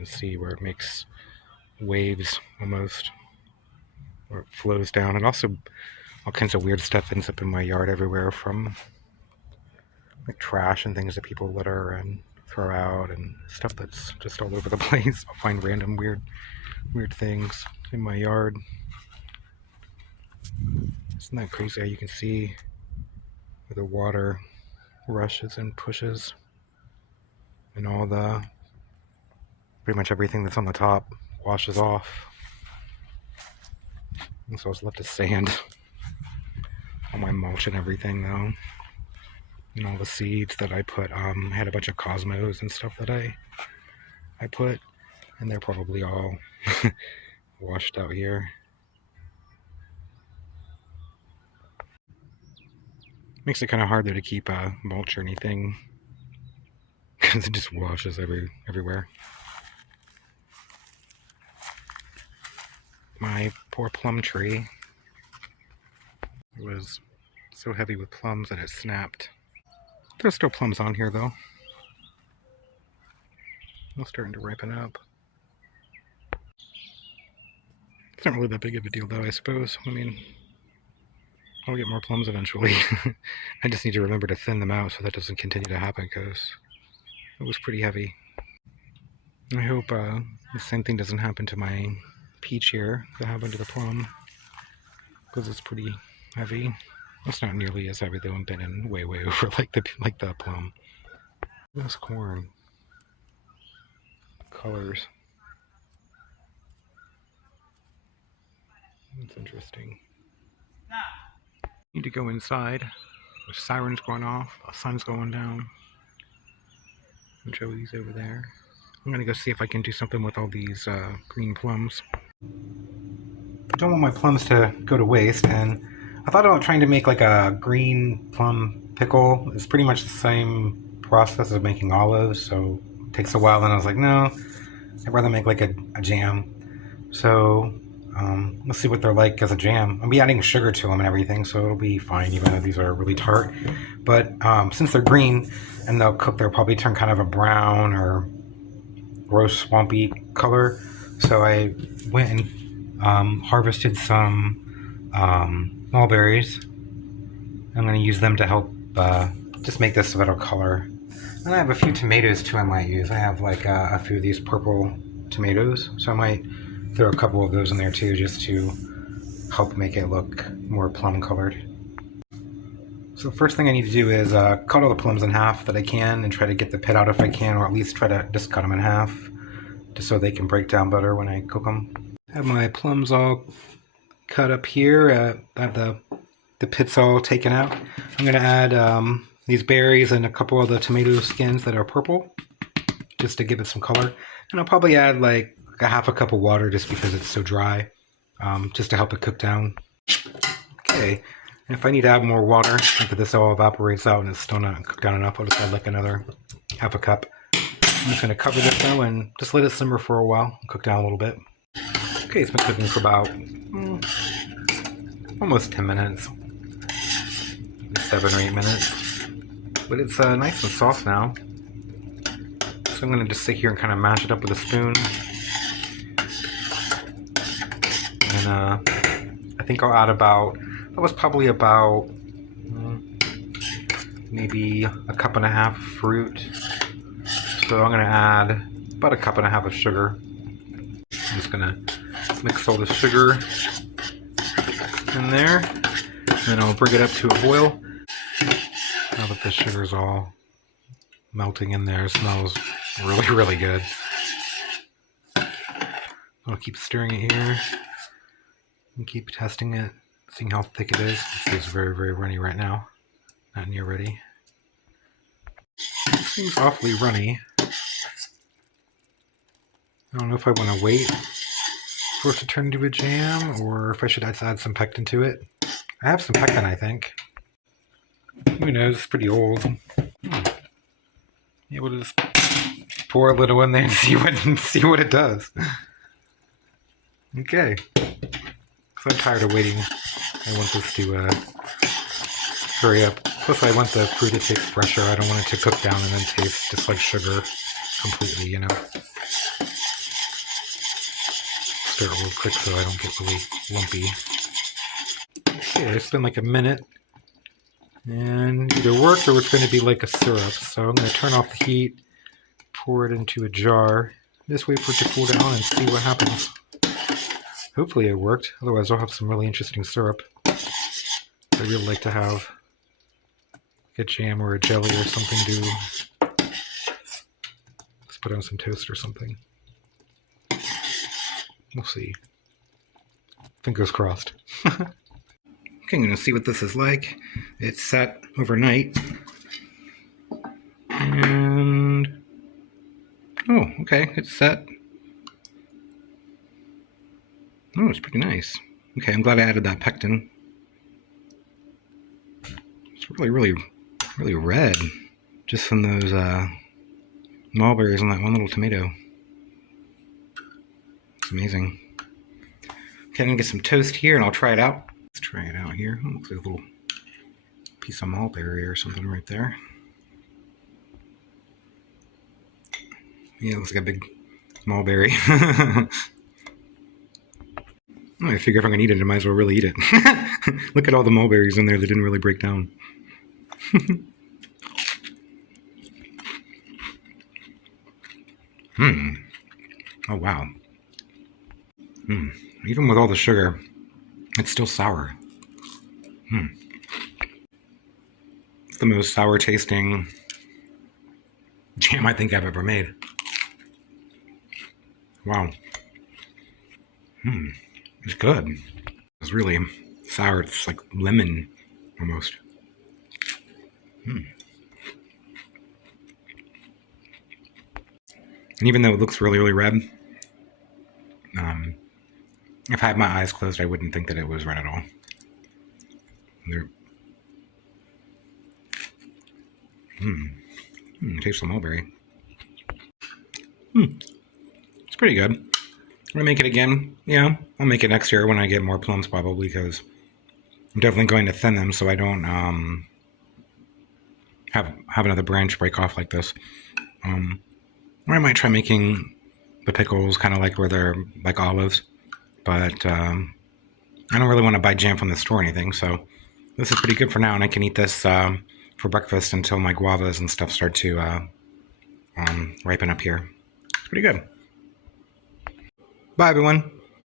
can see where it makes waves almost, where it flows down. And also all kinds of weird stuff ends up in my yard everywhere, from like trash and things that people litter and throw out, and stuff that's just all over the place. I'll find random weird things in my yard. Isn't that crazy how you can see where the water rushes and pushes, and all the pretty much everything that's on the top washes off. And so what's left is sand. All my mulch and everything though, and all the seeds that I put. I had a bunch of cosmos and stuff that I put, and they're probably all washed out here. Makes it kind of hard though to keep mulch or anything, because it just washes everywhere. My poor plum tree. It was so heavy with plums that it snapped. There's still plums on here though. They're starting to ripen up. It's not really that big of a deal though, I suppose. I mean, I'll get more plums eventually. I just need to remember to thin them out so that doesn't continue to happen, because it was pretty heavy. I hope the same thing doesn't happen to my peach here that happened to the plum, because it's pretty heavy. It's not nearly as heavy though. I'm bending way over like the plum. This corn colors. That's interesting. Need to go inside. The siren's going off. The sun's going down. And Joey's over there. I'm gonna go see if I can do something with all these green plums. I don't want my plums to go to waste, and I thought about trying to make like a green plum pickle. It's pretty much the same process as making olives, so it takes a while. And I was like, no, I'd rather make like a jam. So let's see what they're like as a jam. I'll be adding sugar to them and everything, so it'll be fine, even though these are really tart. But since they're green and they'll cook, they'll probably turn kind of a brown or gross swampy color. So I went and harvested some mulberries. I'm going to use them to help just make this a better color. And I have a few tomatoes too I might use. I have like a few of these purple tomatoes, so I might throw a couple of those in there too, just to help make it look more plum colored. So the first thing I need to do is cut all the plums in half that I can, and try to get the pit out if I can, or at least try to just cut them in half, just so they can break down better when I cook them. I have my plums all cut up here. I have the pits all taken out. I'm going to add these berries and a couple of the tomato skins that are purple, just to give it some color. And I'll probably add like a half a cup of water just because it's so dry, just to help it cook down. Okay, and if I need to add more water, like if this all evaporates out and it's still not cooked down enough, I'll just add like another half a cup. I'm just going to cover this now and just let it simmer for a while, cook down a little bit. Okay, it's been cooking for about almost 10 minutes, 7 or 8 minutes, but it's nice and soft now. So I'm going to just sit here and kind of mash it up with a spoon. And I think I'll add about, that was probably about maybe a cup and a half of fruit. So I'm going to add about a cup and a half of sugar. I'm just going to mix all the sugar in there, and then I'll bring it up to a boil. Now that the sugar's all melting in there, it smells really good. I'll keep stirring it here and keep testing it, seeing how thick it is. It's very runny right now, not near ready. It seems awfully runny. I don't know if I want to wait for it to turn into a jam, or if I should add some pectin to it. I have some pectin, I think. Who knows? It's pretty old. Yeah, we'll just pour a little in there and see what it does. Okay. Because I'm tired of waiting. I want this to hurry up. Plus, I want the fruit to taste fresher. I don't want it to cook down and then taste just like sugar completely, you know. stir it real quick so I don't get really lumpy. Okay, it's been like a minute. And either worked or it's going to be like a syrup. So I'm going to turn off the heat, pour it into a jar, just wait for it to cool down and see what happens. Hopefully it worked, otherwise I'll have some really interesting syrup. I really like to have a jam or a jelly or something to just put on some toast or something. We'll see. Fingers crossed. Okay, I'm going to see what this is like. It's set overnight. And... oh, okay, it's set. Oh, it's pretty nice. Okay, I'm glad I added that pectin. It's really red. Just from those mulberries and that one little tomato. It's amazing. Okay, I'm gonna get some toast here and I'll try it out. Let's try it out here. Oh, looks like a little piece of mulberry or something right there. Yeah, it looks like a big mulberry. I figure if I'm gonna eat it, I might as well really eat it. Look at all the mulberries in there that didn't really break down. Oh wow. Even with all the sugar, it's still sour. It's the most sour tasting jam I think I've ever made. Wow. It's good. It's really sour. It's like lemon almost. And even though it looks really red, if I had my eyes closed, I wouldn't think that it was red at all. Taste the mulberry. It's pretty good. I'm gonna make it again. Yeah, I'll make it next year when I get more plums probably, because I'm definitely going to thin them so I don't have another branch break off like this. Or I might try making the pickles kind of like where they're like olives, but I don't really want to buy jam from the store or anything, so this is pretty good for now, and I can eat this for breakfast until my guavas and stuff start to ripen up here. It's pretty good. Bye, everyone.